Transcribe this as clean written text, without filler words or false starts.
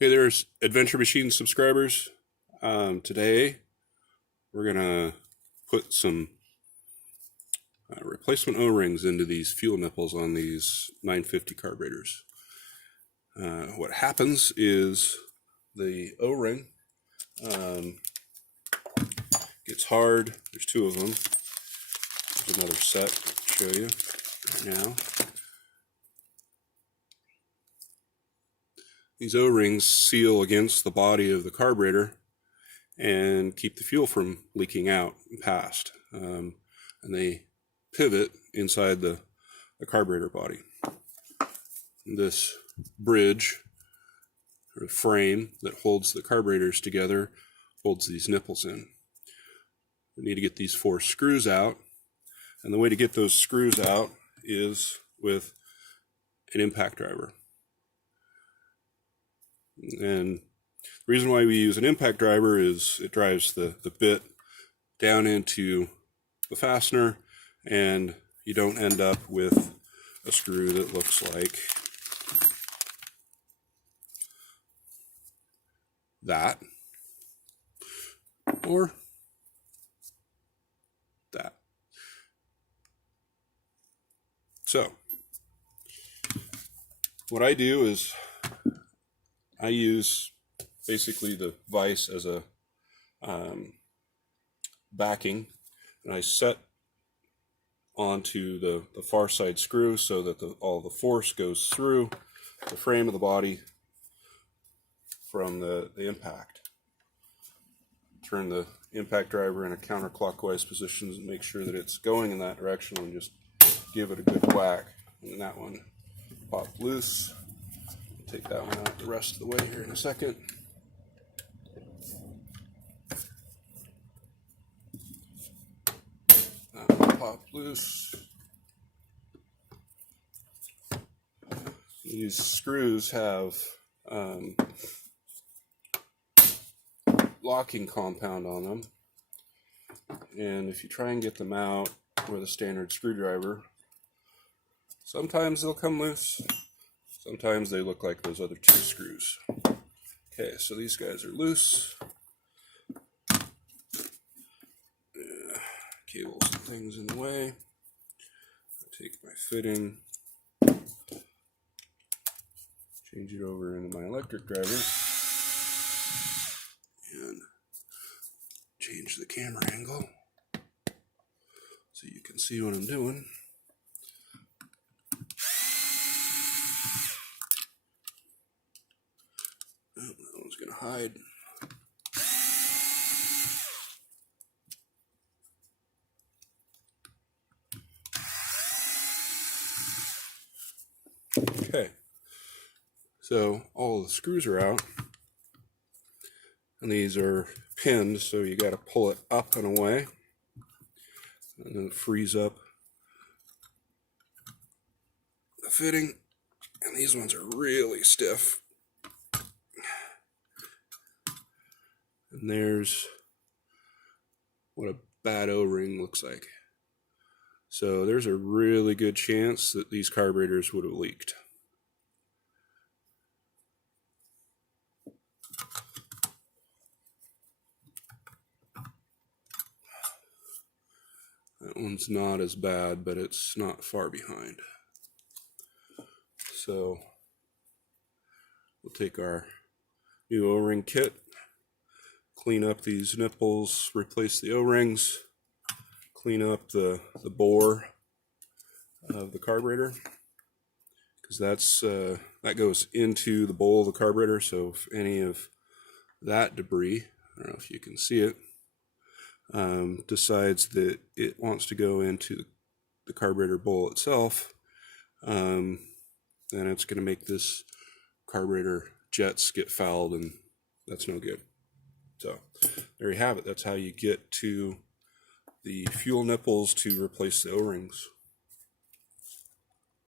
Hey, there's Adventure Machine subscribers. Today we're gonna put some replacement O-rings into these fuel nipples on these 950 carburetors. What happens is the O-ring gets hard. There's two of them. There's another set I'll show you right now. These O-rings seal against the body of the carburetor and keep the fuel from leaking out and past. And they pivot inside the carburetor body. This bridge or frame that holds the carburetors together holds these nipples in. We need to get these 4 screws out, and the way to get those screws out is with an impact driver. And the reason why we use an impact driver is it drives the bit down into the fastener, and you don't end up with a screw that looks like that or that. So what I do is I use basically the vise as a backing, and I set onto the far side screw so that all the force goes through the frame of the body from the impact. Turn the impact driver in a counterclockwise position and make sure that it's going in that direction, and just give it a good whack. And that one popped loose. Take that one out the rest of the way here in a second. That one popped loose. These screws have locking compound on them, and if you try and get them out with a standard screwdriver, sometimes they'll come loose. Sometimes they look like those other 2 screws. Okay, so these guys are loose. Cables and things in the way. I take my fitting, change it over into my electric driver, and change the camera angle so you can see what I'm doing. Oh, that one's going to hide. Okay, so all the screws are out, and these are pinned, so you got to pull it up and away, and then it frees up the fitting. And these ones are really stiff. And there's what a bad O-ring looks like. So there's a really good chance that these carburetors would have leaked. That one's not as bad, but it's not far behind. So we'll take our new O-ring kit, clean up these nipples, replace the O-rings, clean up the bore of the carburetor, because that goes into the bowl of the carburetor. So if any of that debris, I don't know if you can see it, decides that it wants to go into the carburetor bowl itself, then it's going to make this carburetor jets get fouled, and that's no good. So there you have it. That's how you get to the fuel nipples to replace the O-rings.